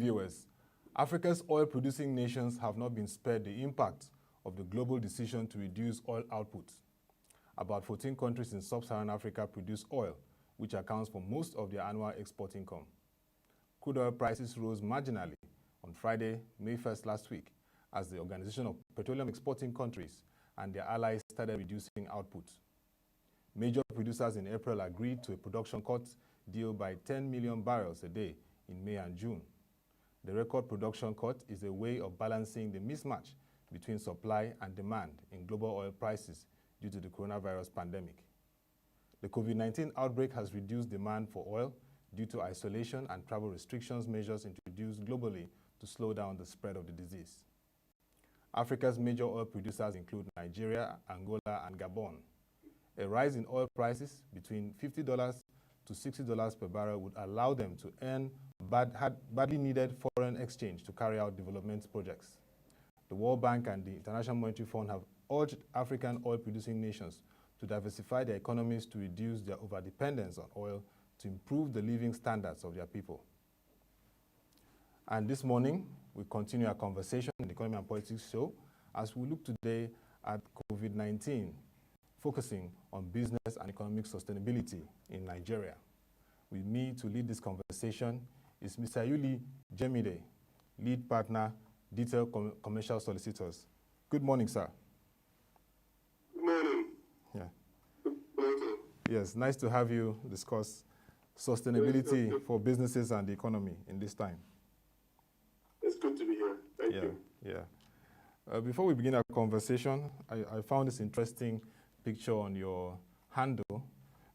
viewers. Africa's oil-producing nations have not been spared the impact of the global decision to reduce oil output. About 14 countries in sub-Saharan Africa produce oil, which accounts for most of their annual export income. Crude oil prices rose marginally on Friday, May 1st last week, as the Organization of Petroleum Exporting Countries and their allies started reducing output. Major producers in April agreed to a production cut deal by 10 million barrels a day in May and June. The record production cut is a way of balancing the mismatch between supply and demand in global oil prices due to the coronavirus pandemic. The COVID-19 outbreak has reduced demand for oil due to isolation and travel restrictions measures introduced globally to slow down the spread of the disease. Africa's major oil producers include Nigeria, Angola, and Gabon. A rise in oil prices between $50 to $60 per barrel would allow them to earn badly needed foreign exchange to carry out development projects. The World Bank and the International Monetary Fund have urged African oil-producing nations to diversify their economies to reduce their overdependence on oil to improve the living standards of their people. And this morning, we continue our conversation in the Economy and Politics show as we look today at COVID-19, focusing on business and economic sustainability in Nigeria. With me to lead this conversation is Mr. Yuli Jemide, lead partner, Detail Commercial Solicitors. Good morning, sir. Good morning. Yeah. Good morning. Yes, nice to have you discuss sustainability for businesses and the economy in this time. It's good to be here. Thank you. Yeah. Before we begin our conversation, I found this interesting picture on your handle,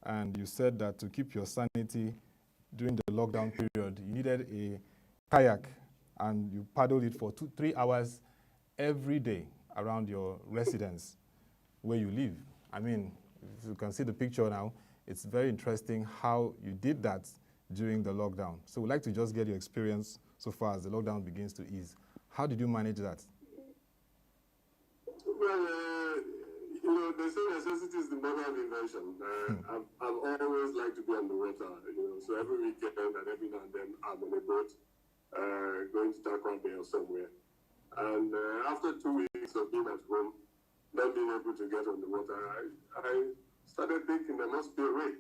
and you said that to keep your sanity during the lockdown period, you needed a kayak, and you paddled it for 2-3 hours every day around your residence where you live. I mean, if you can see the picture now, it's very interesting how you did that during the lockdown. So we'd like to just get your experience so far as the lockdown begins to ease. How did you manage that? Well, they say necessity is the mother of invention. I've always liked to be on the water, so every weekend and every now and then I'm on a boat going to Takwa Bay or somewhere. And after 2 weeks of being at home, not being able to get on the water, I started thinking there must be a way.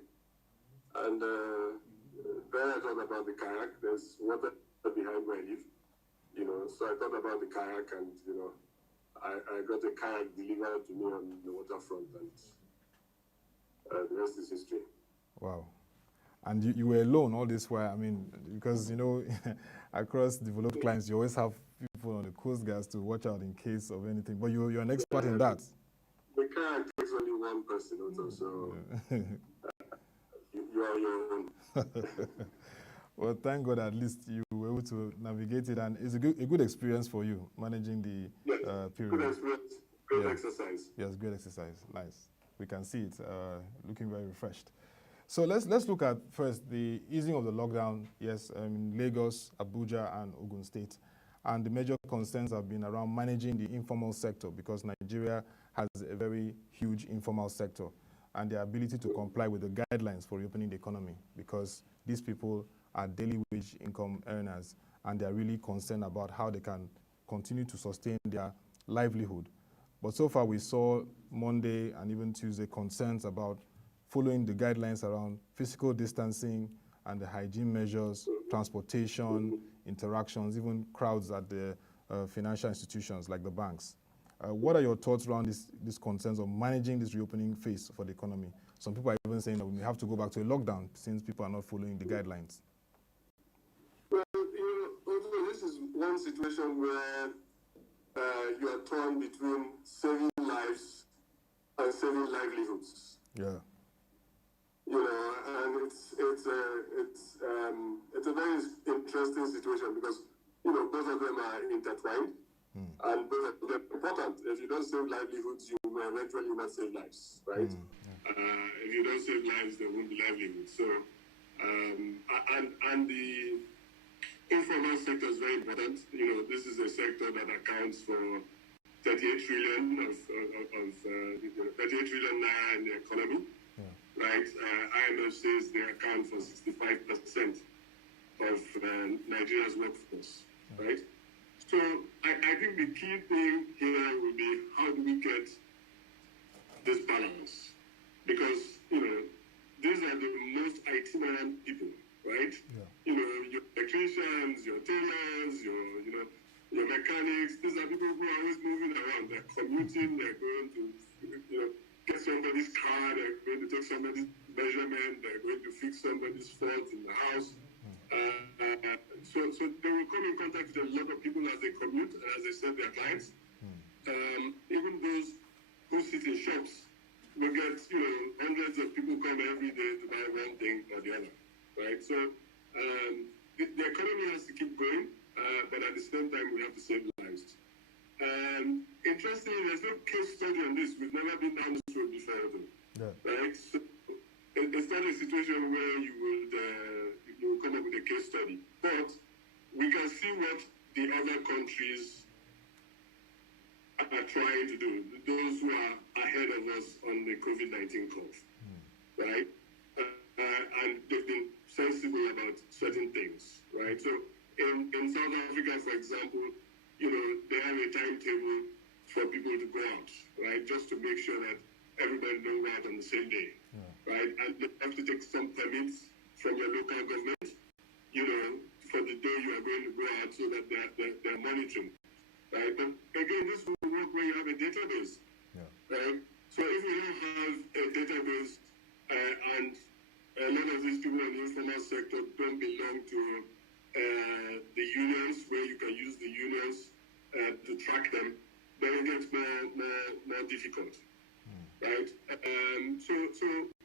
And then I thought about the kayak. There's water behind where I live, so I thought about the kayak, and I got a kayak delivered to me on the waterfront, and the rest is history. Wow. And you were alone all this while, I mean, because, across developed clients, you always have people on the coast guards to watch out in case of anything, but you're an expert in that. The kayak takes only one person also, so you are your own. Well, thank God at least you were able to navigate it, and it's a good experience for you, managing the period. Good experience, great exercise. Yes, great exercise, nice. We can see it, looking very refreshed. So let's look at first the easing of the lockdown, yes, in Lagos, Abuja, and Ogun State. And the major concerns have been around managing the informal sector, because Nigeria has a very huge informal sector, and their ability to comply with the guidelines for reopening the economy, because these people are daily wage income earners, and they are really concerned about how they can continue to sustain their livelihood. But so far we saw Monday and even Tuesday concerns about following the guidelines around physical distancing and the hygiene measures, transportation, interactions, even crowds at the financial institutions like the banks. What are your thoughts around these concerns of managing this reopening phase for the economy? Some people are even saying that we may have to go back to a lockdown since people are not following the guidelines. Well, also this is one situation where you are torn between saving lives and saving livelihoods. Yeah. And it's a very interesting situation because both of them are intertwined, and both of them are important. If you don't save livelihoods, you will eventually not save lives, right? If you don't save lives, there won't be livelihoods. So, and the informal sector is very important. This is a sector that accounts for 38 trillion of 38 trillion naira in the economy. Right, IMF says they account for 65% of Nigeria's workforce, right? So I think the key thing here will be how do we get this balance? Because, these are the most itinerant people, right? Yeah. Your electricians, your tailors, your mechanics, these are people who are always moving around. They're commuting, they're going to, get somebody's car, they're going to take somebody's measurement, they're going to fix somebody's fault in the house. So they will come in contact with a lot of people as they commute, and as they serve their clients. Even those who sit in shops will get, hundreds of people come every day to buy one thing or the other, right? So the economy has to keep going, but at the same time, we have to save lives. Interestingly, there's no case study on this. We've never been down this road before, right? So it's not a situation where you will come up with a case study, but we can see what the other countries are trying to do, those who are ahead of us on the COVID-19 curve, right? And they've been sensible about certain things, right? So in South Africa, for example, they have a timetable for people to go out, right? Just to make sure that everybody knows out on the same day, right? And they have to take some permits from your local government, for the day you are going to go out so that they're monitoring. Right? But again, this will work when you have a database. Right? So if you don't have a database and a lot of these people in the informal sector don't belong to the unions, where you can use the unions to track them, then it gets more difficult. Right? So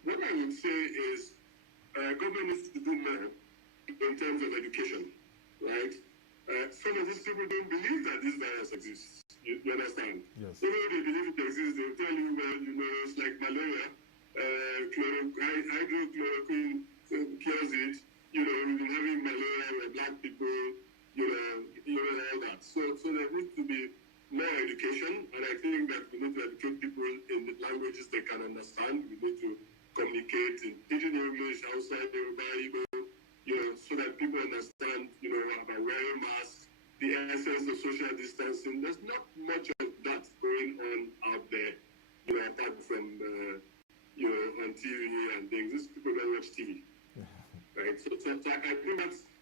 what I would say is government needs to do more in terms of education. Right? Some of these people don't believe that this virus exists. You understand? Yes. Even if they believe it exists, they'll tell you, well, it's like malaria. Hydrochloroquine cures it. We've been having malaria with black people, all that. So there needs to be more education, and I think that we need to educate people in the languages they can understand. We need to communicate in Pidgin English, outside Yoruba, Igbo, so that people understand, about wearing masks, the essence of social distancing. There's not much of that going on out there, apart from, on TV and things. These people don't watch TV, right? So I think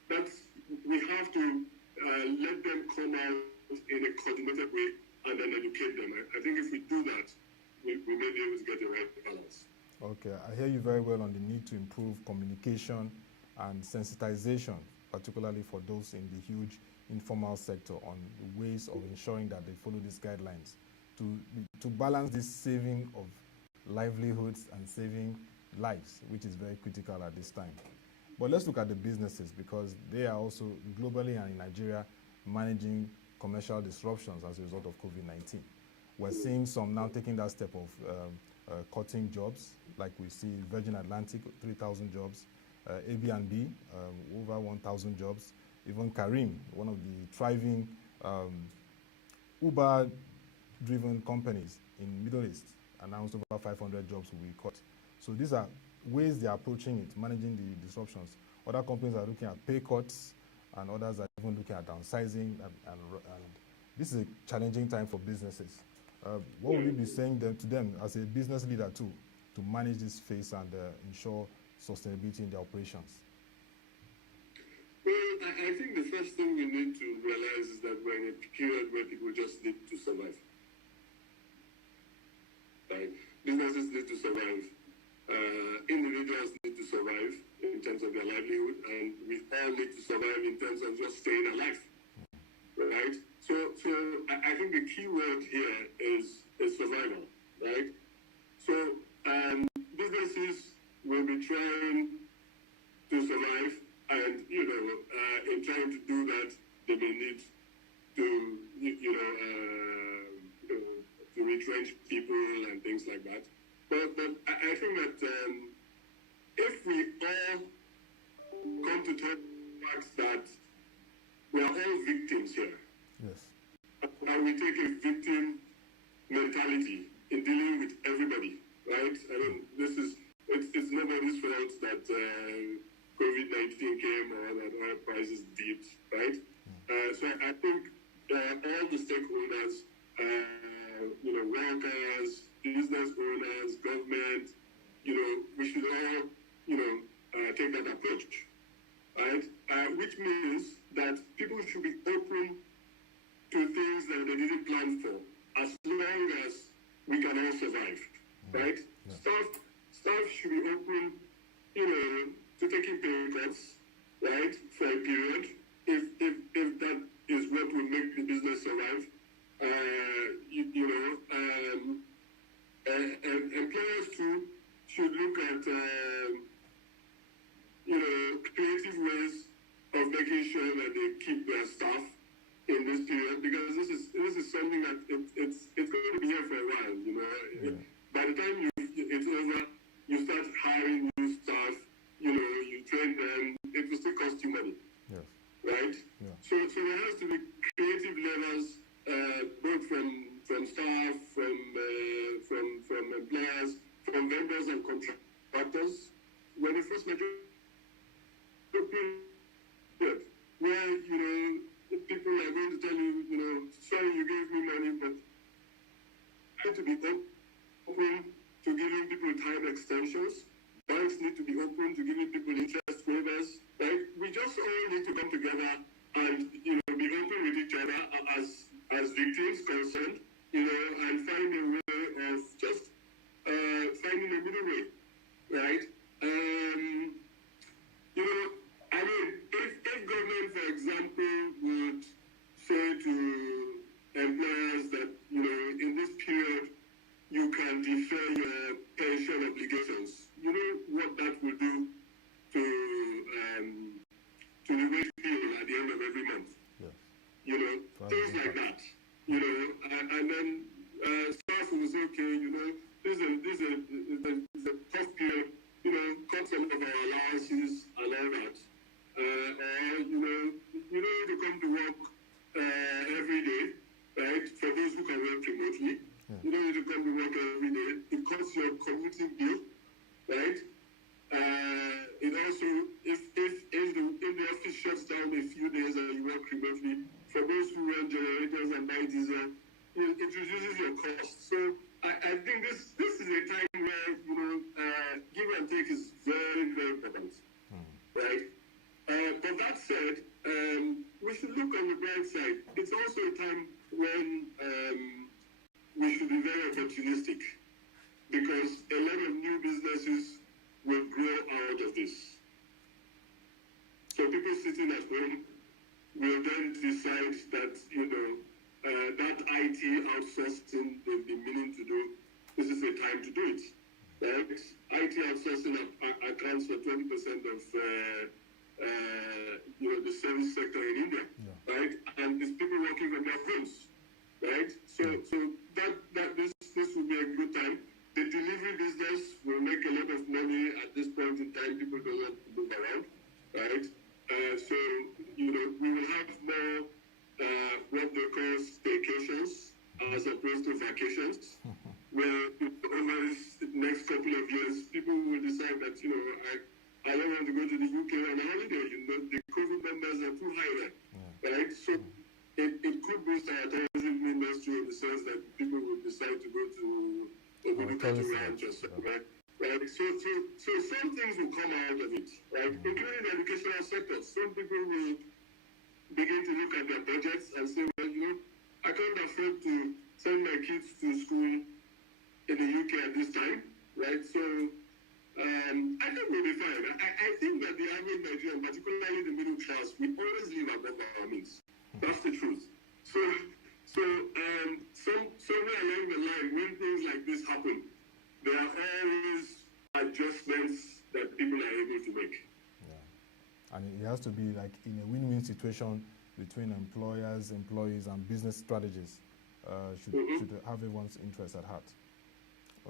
that's we have to let them come out in a coordinated way and then educate them. I think if we do that, we may be able to get the right balance. Okay, I hear you very well on the need to improve communication and sensitization, particularly for those in the huge informal sector, on the ways of ensuring that they follow these guidelines to balance this saving of livelihoods and saving lives, which is very critical at this time. But let's look at the businesses, because they are also globally and in Nigeria managing commercial disruptions as a result of COVID-19. We're seeing some now taking that step of cutting jobs, like we see Virgin Atlantic, 3,000 jobs, AB&B, over 1,000 jobs. Even Karim, one of the thriving Uber-driven companies in Middle East, announced over 500 jobs will be cut. So these are ways they are approaching it, managing the disruptions. Other companies are looking at pay cuts, and others are even looking at downsizing. And this is a challenging time for businesses. What would you be saying to them as a business leader too, to manage this phase and ensure sustainability in their operations? Well, I think the first thing we need to realize is that we're in a period where people just need to survive. Right? Businesses need to survive. Individuals need to survive in terms of their livelihood, and we all need to survive in terms of just staying alive. Right? So I think the key word here is survival. Right? So businesses will be trying to survive, and in trying to do that, they may need to to retrench people and things like that. But I think that if we all come to terms that we are all victims here, yes, and we take a victim mentality in dealing with everybody, right? I mean, it's nobody's fault that COVID-19 came or that oil prices dipped, right? So I think all the stakeholders, workers, business owners, government, we should all, take that approach, right? Which means that people should be open to things that they didn't plan for, as long as we can all survive, right? Yeah. Staff should be open, to taking pay cuts, right, for a period, if that is what will make the business survive. And employers too should look at, creative ways of making sure that they keep their staff in this period, because this is something that it's going to be here for a while. Yeah. By the time it's over, you start hiring new staff. You train them. It will still cost you money. Yes. Right. Yeah. So there has to be creative levels, both from staff, from employers, from vendors and contractors. When the first major period, where people are going to tell you, sorry, you gave me money, but I have to be open to giving people time extensions. Banks need to be open to giving people interest waivers. Right? We just all need to come together and be open with each other as victims concerned, and find a way of just finding a middle way, right? If government, for example, would say to employers that, in this period, you can defer your pension obligations, what that will do to the wage bill at the end of every month. Yeah. Things like that. And then staff will say, okay, this is a tough period, cut some of our allowances and all that. To come to work every day, right? For those who can work remotely, you don't need to come to work every day. It cuts your commuting bill, right? It also, if the office shuts down a few days and you work remotely, for those who run generators and buy diesel, it reduces your costs. So I think this is a time where give and take is very, very important, right? But that said, we should look on the bright side. It's also a time when we should be very opportunistic, because a lot of new businesses will grow out of this. So people sitting at home will then decide that, that IT outsourcing they've been meaning to do, this is the time to do it, right? IT outsourcing accounts for 20% of the service sector in India, right? And it's people working from their homes, right? So that this will be a good time. The delivery business will make a lot of money at this point in time. People don't want to move around, right? So we will have more what they call staycations as opposed to vacations, where over the next couple of years, people will decide that I don't want to go to the UK on a holiday. The COVID numbers are too high there, right? So it could boost our tourism industry in the sense that people will decide to go to Obudu Ranch or something, right? So some things will come out of it, right? Including the educational sector. Some people will begin to look at their budgets and say, well, I can't afford to send my kids to school in the UK at this time, right? So I think we'll be fine. I think that the average Nigerian, particularly the middle class, we always live above our means. That's the truth. So somewhere along the line, when things like this happen, there are always adjustments that people are able to make. Yeah. And it has to be like in a win-win situation between employers, employees, and business strategies. Should have everyone's interest at heart.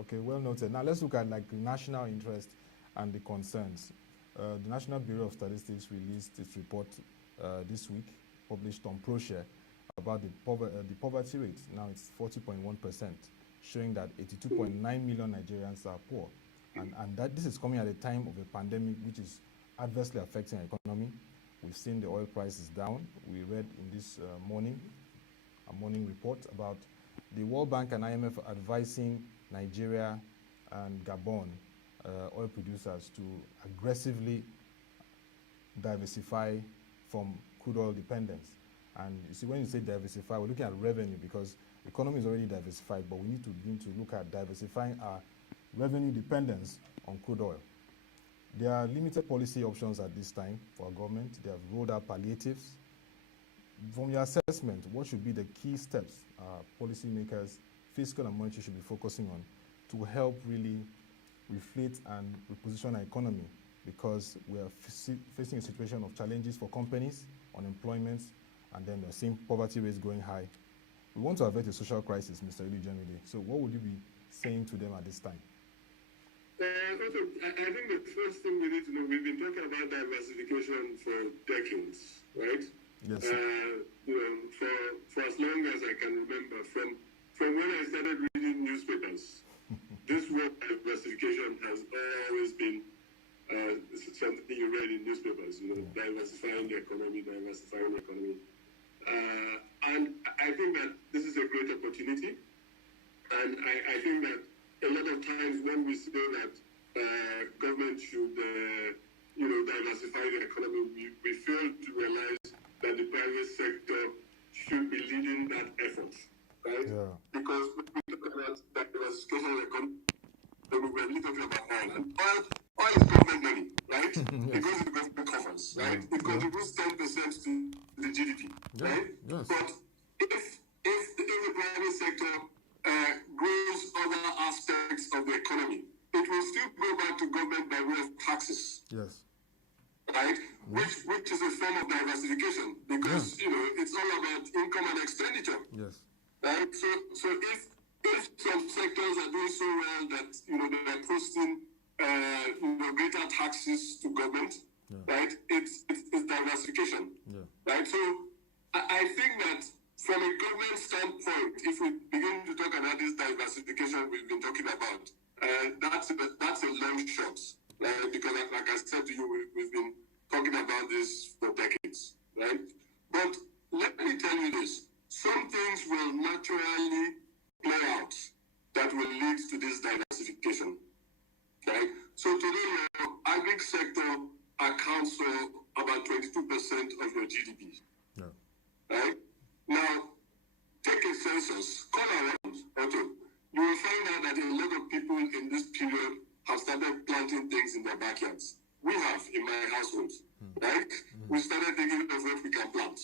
Okay, well noted. Now let's look at like the national interest and the concerns. The National Bureau of Statistics released its report this week, published on ProShare, about the poverty rate. Now it's 40.1%, showing that 82.9 million Nigerians are poor. And that this is coming at a time of a pandemic which is adversely affecting our economy. We've seen the oil prices down. We read in this morning report about the World Bank and IMF advising Nigeria and Gabon oil producers to aggressively diversify from crude oil dependence. And you see, when you say diversify, we're looking at revenue because the economy is already diversified, but we need to begin to look at diversifying our revenue dependence on crude oil. There are limited policy options at this time for our government. They have rolled out palliatives. From your assessment, what should be the key steps policymakers, fiscal and monetary, should be focusing on to help really reflate and reposition our economy? Because we are facing a situation of challenges for companies, unemployment, and then we're seeing poverty rates going high. We want to avert a social crisis, Mr. Ilujamide. So what would you be saying to them at this time? I think the first thing we need to know, we've been talking about diversification for decades, right? Yes. For as long as I can remember, from when I started reading newspapers, this word diversification has always been something you read in newspapers, diversifying the economy. And I think that this is a great opportunity. And I think that a lot of times when we say that government should, diversify the economy, we fail to realize that the private sector should be leading that effort, right? Yeah. Because when we talk about diversification of the economy, we're really talking about oil. And oil is government money, right? Yes. It goes to the government coffers, right? It contributes 10% to the GDP, right? Yes. But if the private sector grows other aspects of the economy, it will still go back to government by way of taxes. Yes. Right? Yes. Which is a form of diversification because it's all about income and expenditure. Yes. Right? So if some sectors are doing so well that they are posting greater taxes to government, right? It's diversification. Yeah. Right? So I think that from a government standpoint, if we begin to talk about this diversification we've been talking about, that's a long shot, right? Because like I said to you, we've been talking about this for decades, right? But let me tell you this, some things will naturally play out that will lead to this diversification, right? So today, your agri sector accounts for about 22% of your GDP, right? Now, take a census, call around, Otto. You will find out that a lot of people in this period have started planting things in their backyards. We have in my household, right? We started thinking of what we can plant.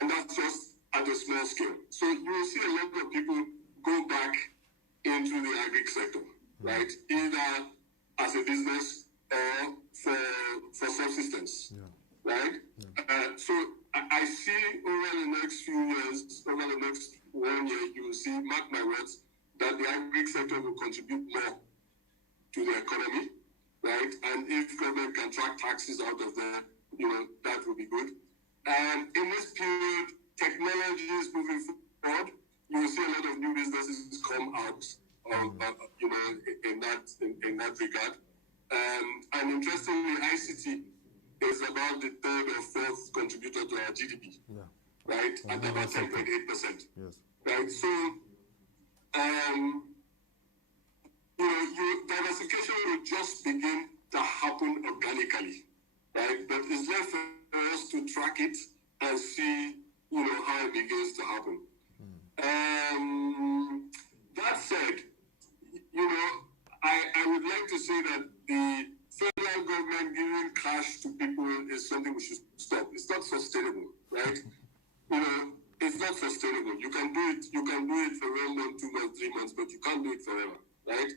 And that's just at a small scale. So you will see a lot of people go back into the agri sector, right? Either as a business or for subsistence, right? So I see over the next few years, over the next 1 year, you will see, mark my words, that the agri sector will contribute more to the economy, right? And if government can track taxes out of that, that will be good. And in this period, technology is moving forward. You will see a lot of new businesses come out, in that regard. And interestingly, ICT is about the third or fourth contributor to our GDP, right? At about 10.8%. Yes. Right. So, diversification will just begin to happen organically, right? But it's left for us to track it and see, how it begins to happen. That said, I would like to say that the federal government giving cash to people is something we should stop. It's not sustainable, right? It's not sustainable. You can do it for 1 month, 2 months, 3 months, but you can't do it forever, right?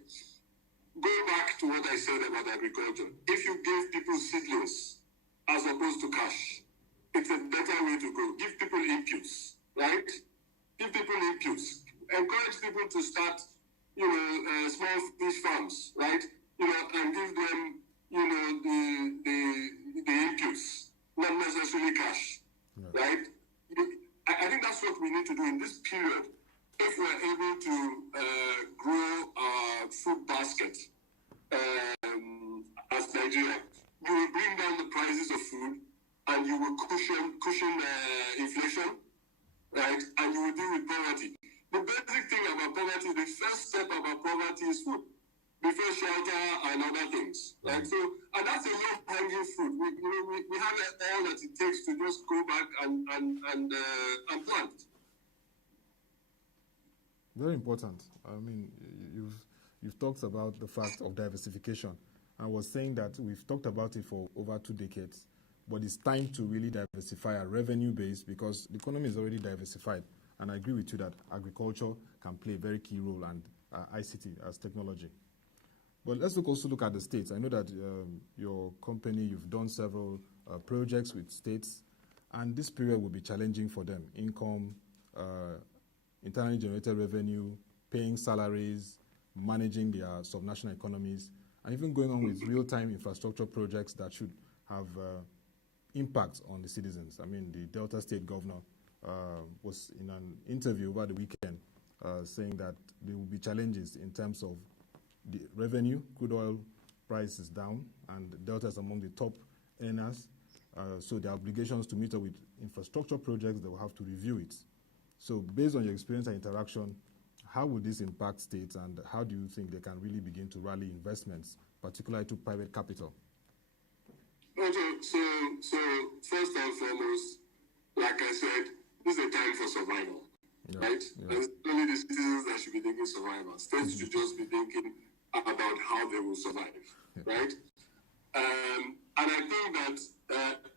Go back to what I said about agriculture. If you give people seedlings as opposed to cash, it's a better way to go. Give people inputs, right? Give people inputs. Encourage people to start, small fish farms, right? And give them, the inputs, not necessarily cash, right? I think that's what we need to do in this period. If we're able to grow our food basket as Nigeria, you will bring down the prices of food, and you will cushion inflation, right? And you will deal with poverty. The basic thing about poverty, the first step about poverty is food, before shelter and other things, right? So, and that's a low-hanging fruit. We have all that it takes to just go back and plant. Very important. I mean, you've talked about the fact of diversification. I was saying that we've talked about it for over 2 decades, but it's time to really diversify our revenue base because the economy is already diversified. And I agree with you that agriculture can play a very key role and ICT as technology. But let's also look at the states. I know that your company, you've done several projects with states, and this period will be challenging for them. Income, internally generated revenue, paying salaries, managing their subnational economies, and even going on with real-time infrastructure projects that should have impact on the citizens. I mean, the Delta State governor was in an interview over the weekend saying that there will be challenges in terms of the revenue. Crude oil price is down, and Delta is among the top earners. So the obligations to meet up with infrastructure projects, they will have to review it. So based on your experience and interaction, how will this impact states, and how do you think they can really begin to rally investments, particularly to private capital? Okay, so first and foremost, like I said, this is a time for survival, right? Yeah. And it's only the citizens that should be thinking survival. States should just be thinking about how they will survive, right? And I think that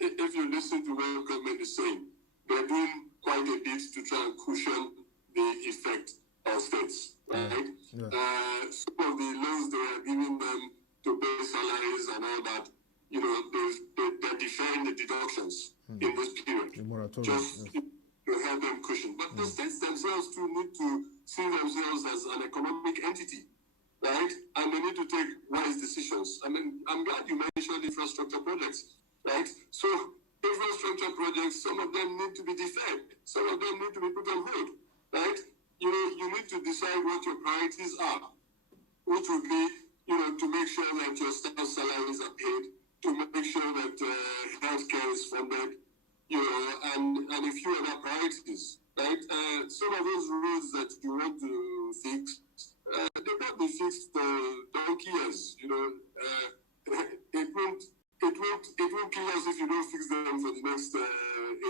if you listen to what the government is saying, they're doing quite a bit to try and cushion the effect of states, right? Yeah. Some of the loans they are giving them to pay salaries and all that, they're deferring the deductions in this period, just to help them cushion. But the states themselves too need to see themselves as an economic entity, right? And they need to take wise decisions. I mean, I'm glad you mentioned infrastructure projects, right? So infrastructure projects, some of them need to be deferred. Some of them need to be put on hold, right? You need to decide what your priorities are, which would be, to make sure that your staff salaries are paid, to make sure that healthcare is funded, and a few other priorities, right? Some of those roads that you want to fix, they can't be fixed for donkey years. It won't kill us if you don't fix them for the next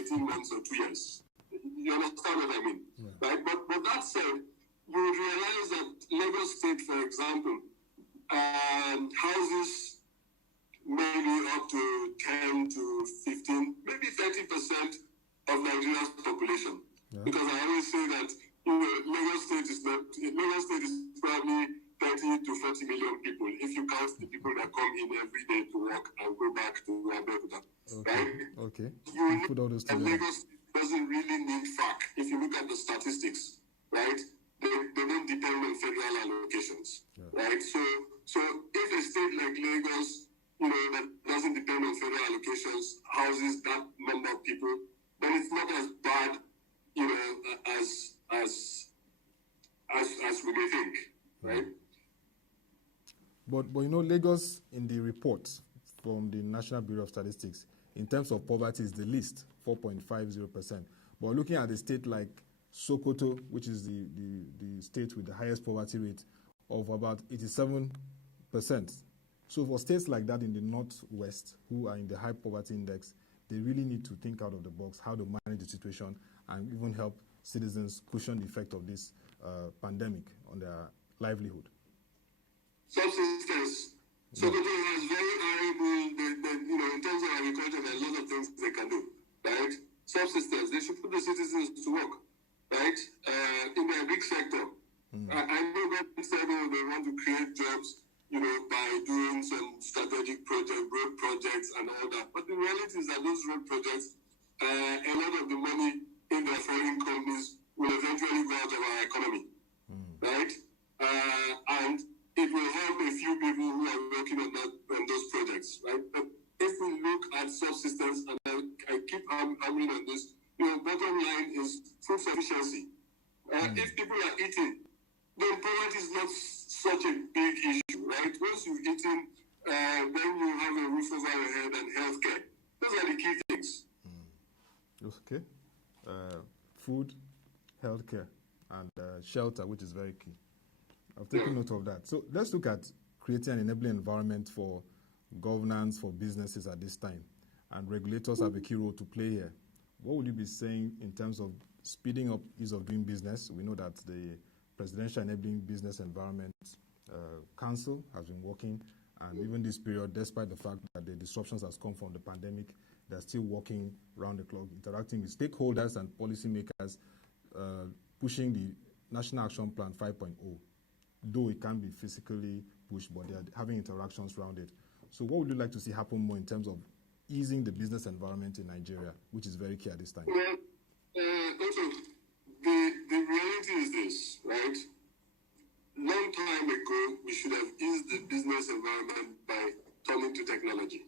18 months or 2 years. You understand what I mean? Yeah. Right? But that said, you would realize that Lagos State, for example, houses maybe up to 10 to 15, maybe 30% of Nigeria's population. Yeah. Because I always say that Lagos State is probably 30 to 40 million people if you count the people that come in every day to work and go back to Abeokuta. Okay. Right? Okay. You put all those together. Lagos doesn't really need FAC. If you look at the statistics, right? They don't depend on federal allocations, right? So if a state like Lagos, that doesn't depend on federal allocations, houses that number of people, then it's not as bad, as we may think, right? But Lagos in the report from the National Bureau of Statistics, in terms of poverty, is the least, 4.50%. But looking at a state like Sokoto, which is the state with the highest poverty rate of about 87%. So for states like that in the Northwest, who are in the high poverty index, they really need to think out of the box how to manage the situation and even help citizens cushion the effect of this pandemic on their livelihood. Subsistence. Sokoto is very valuable. In terms of agriculture, there are a lot of things they can do, right? Subsistence. They should put the citizens to work, right? In the big sector. I know government said they want to create jobs, by doing some strategic road projects and all that. But the reality is that those road projects, a lot of the money in their foreign companies will eventually go out of our economy, right? And it will help a few people who are working on those projects, right? But if we look at subsistence, and I keep hammering on this, bottom line is food sufficiency. If people are eating, then poverty is not such a big issue, right? Once you've eaten then you have a roof over your head and healthcare. Those are the key things. Okay. Food, healthcare, and shelter, which is very key. I've taken note of that. So let's look at creating an enabling environment for governance for businesses at this time. And regulators have a key role to play here. What would you be saying in terms of speeding up ease of doing business? We know that the Presidential Enabling Business Environment Council has been working, and even this period, despite the fact that the disruptions has come from the pandemic, they're still working round the clock, interacting with stakeholders and policymakers, pushing the National Action Plan 5.0. Though it can be physically pushed, but they're having interactions around it. So what would you like to see happen more in terms of easing the business environment in Nigeria, which is very key at this time? Well, also, the reality is this, right? Long time ago, we should have eased the business environment by turning to technology.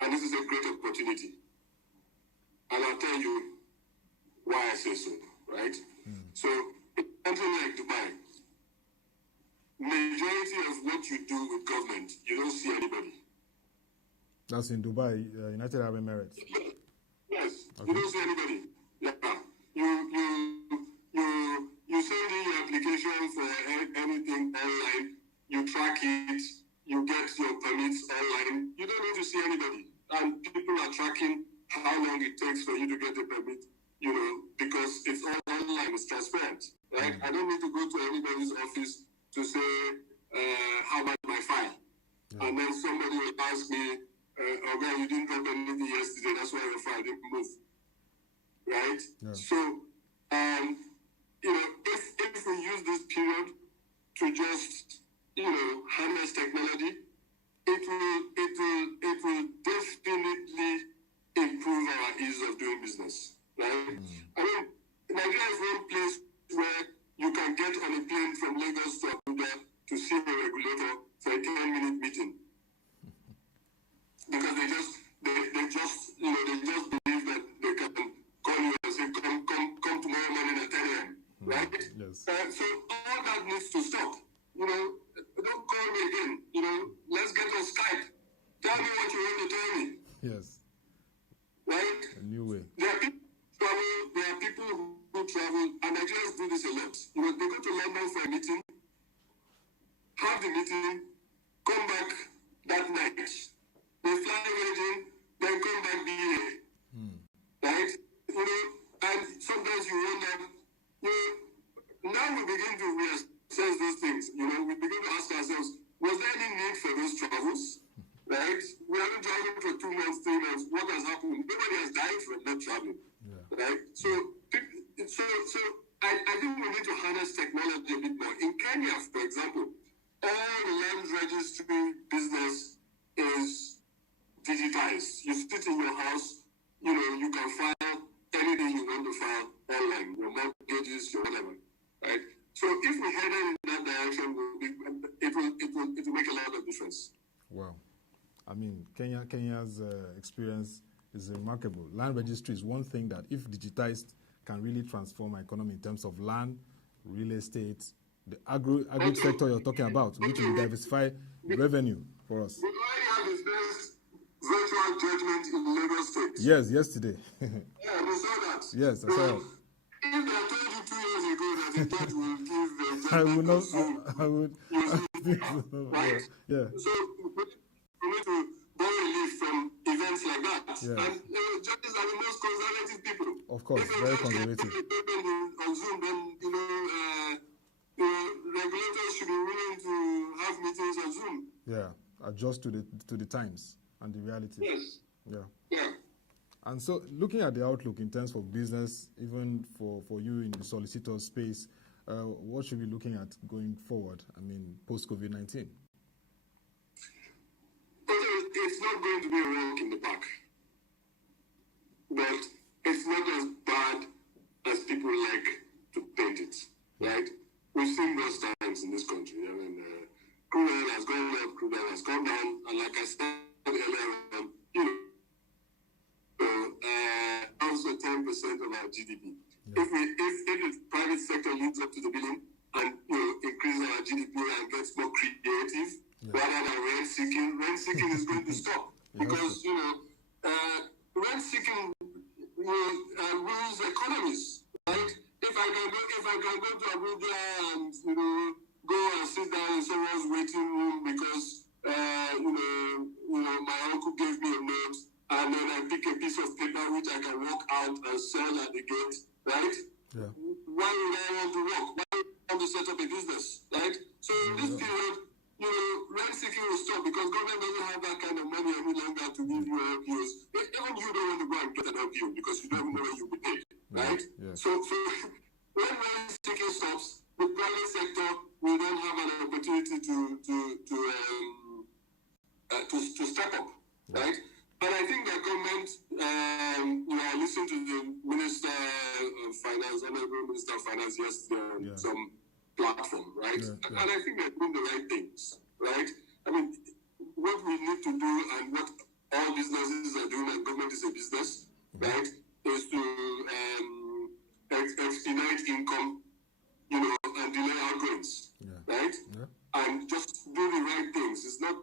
And this is a great opportunity. And I'll tell you why I say so, right? So, in a country like Dubai, majority of what you do with government, you don't see anybody. That's in Dubai, United Arab Emirates. Yes, Okay. you don't see anybody. Yeah. You send in your application for anything online, you track it, you get your permits online, you don't need to see anybody. And people are tracking how long it takes for you to get a permit, because it's all online, it's transparent, right? I don't need to go to anybody's office to say, how about my file? Yeah. And then somebody will ask me, okay, you didn't drop anything yesterday, that's why your file didn't move, right? Yeah. So, if we use this period to just, harness technology, it will definitely improve our ease of doing business, right? I mean, Nigeria is one place where you can get on a plane from Lagos to Abuja to see a regulator for a 10-minute meeting. Because they just believe that they can call you and say, come tomorrow morning at 10 a.m. Right? Yes. So all that needs to stop. Don't call me again. Let's get on Skype. Tell me what you want to tell me. Yes. Right? A new way. There are people who travel, and Nigerians do this a lot. They go to London for a meeting, have the meeting, come back that night. They fly Virgin, then come back BA. Right? And sometimes you wonder, now we begin to reassess those things. We begin to ask ourselves, was there any need for those travels? Right? We haven't traveled for 2 months, 3 months. What has happened? Nobody has died from not traveling. Yeah. Right? So I think we need to harness technology a bit more. In Kenya, for example, all the land registry business is digitized. You sit in your house, you can file anything you want to file online, your mortgages, your whatever, right? So if we head in that direction, it will make a lot of difference. Wow. I mean, Kenya's experience is remarkable. Land registry is one thing that, if digitized, can really transform our economy in terms of land, real estate, the agro sector you're talking about, which will diversify revenue for us. We already have the first virtual judgment in Lagos State. Yes, yesterday. Yeah, we saw that. Yes, I saw it. If they told you 2 years ago that the judge will give the I would not. I would. Right? Yeah. So we need to borrow relief from events like that. Yes. And judges are the most conservative people. Of course, very conservative. On Zoom, then regulators should be willing to have meetings on Zoom. Yeah, adjust to the times and the reality. Yes. Yeah. Yeah. And so, looking at the outlook in terms of business, even for you in the solicitor space, what should we be looking at going forward? I mean, post-COVID-19. It's not going to be a walk in the park, but it's not as bad as people like to paint it, right? We've seen those times in this country. I mean, crude oil has gone up, crude oil has gone down, and like I said earlier, also 10% of our GDP. Yeah. If the private sector leads up to the billion and increases our GDP and gets more creative, rather than rent seeking. Rent seeking is going to stop because rent seeking ruins economies, right? If I can go to Abuja and go and sit down in someone's waiting room because my uncle gave me a note, and then I pick a piece of paper which I can walk out and sell at the gate, right? Yeah. Why would I want to work? Why would I want to set up a business, right? So in this period, rent seeking will stop because government doesn't have that kind of money any longer to give you LPOs. Even you don't want to go and get an LPO because you don't even know where you'll be paid, right? Yeah. So when rent seeking stops, the private sector will then have an opportunity to step up, right? But I think the government, I listened to the Minister of Finance, Honorable Minister of Finance yesterday on some platform, right? And I think they're doing the right things, right? I mean, what we need to do and what all businesses are doing, and government is a business, right, is to expedite income, and delay outgoings, right? Yeah. And just do the right things. It's not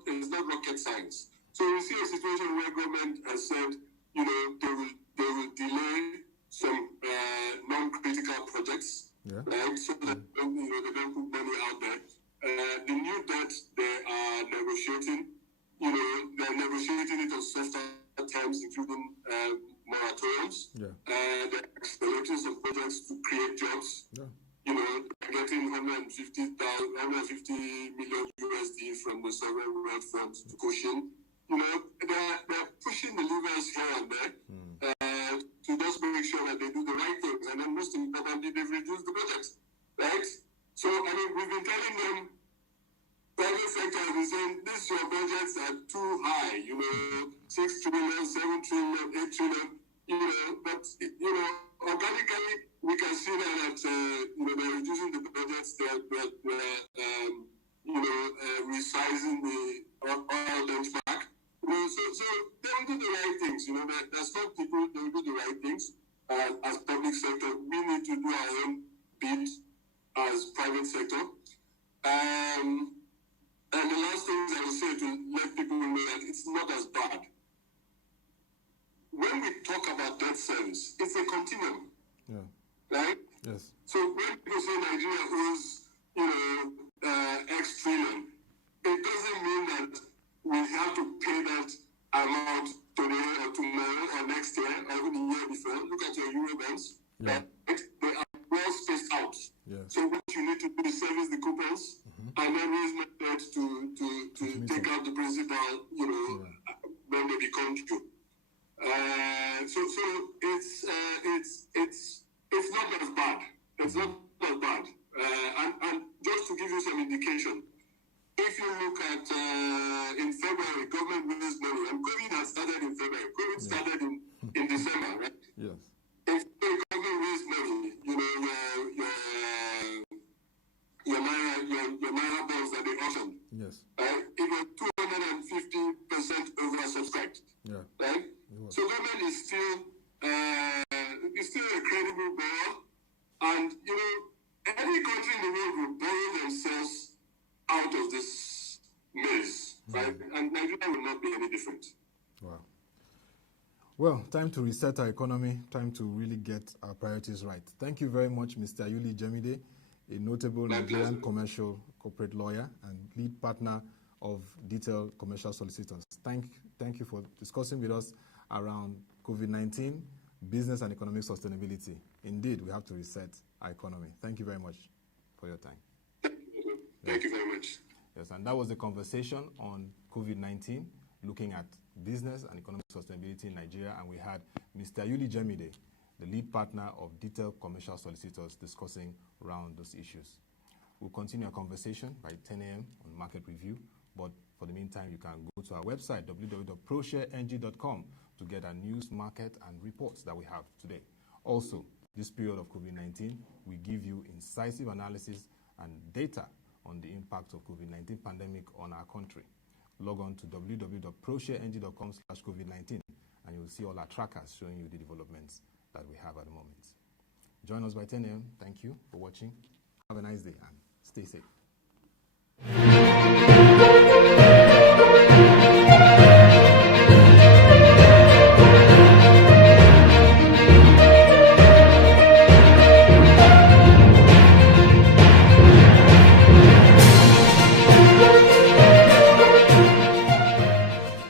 rocket science. So we see a situation where government has said, they will delay some non-critical projects, right? So that they don't put money out there. The new debt they are negotiating, they're negotiating it on softer terms, including moratoriums. They're accelerating some projects to create jobs. Getting 150 million USD from the sovereign wealth fund to cushion. They're pushing the levers here and there to just make sure that they do the right things. And then most importantly, they've reduced the budget, right? So, we've been telling them, private sector has been saying, your budgets are too high, 6 trillion, 7 trillion, 8 trillion, but, organically, we can see that, they're reducing the budgets, they're resizing the oil benchmark. So they'll do the right things. There's not people, they'll do the right things. As public sector, we need to do our own bit as private sector. And the last thing I will say to let people know that it's not as bad. When we talk about debt service, it's a continuum. Right? Yes. So when people say Nigeria owes, X trillion, it doesn't mean that we have to pay that amount today or tomorrow or next year or even the year before. Look at your Eurobonds. Right? They are well spaced out. So what you need to do is service the coupons and then raise my debt to take out the principal, when they become due. So it's not as bad. It's not as bad. And just to give you some indication, if you look at in February, government raised money, and COVID had started in February. COVID started in December, right? Yes. If the government raised money, your Naira bonds that they auctioned, it was 250% oversubscribed. Right? So government is still a credible borrower, and any country in the world will borrow themselves out of this maze, right? And Nigeria will not be any different. Wow. Well, time to reset our economy, time to really get our priorities right. Thank you very much, Mr. Yuli Jemide, a notable Nigerian commercial corporate lawyer and lead partner of Detail Commercial Solicitors. Thank you for discussing with us around COVID-19, business and economic sustainability. Indeed, we have to reset our economy. Thank you very much for your time. Thank you very much. Yes, and that was the conversation on COVID-19, looking at business and economic sustainability in Nigeria, and we had Mr. Yuli Jemide, the lead partner of Detail Commercial Solicitors, discussing around those issues. We'll continue our conversation by 10 a.m. on Market Review, but for the meantime, you can go to our website, www.proshareng.com, to get our news, market, and reports that we have today. Also, this period of COVID-19, we give you incisive analysis and data on the impact of COVID-19 pandemic on our country. Log on to www.proshareng.com/COVID-19, and you'll see all our trackers showing you the developments that we have at the moment. Join us by 10 a.m. Thank you for watching. Have a nice day and stay safe.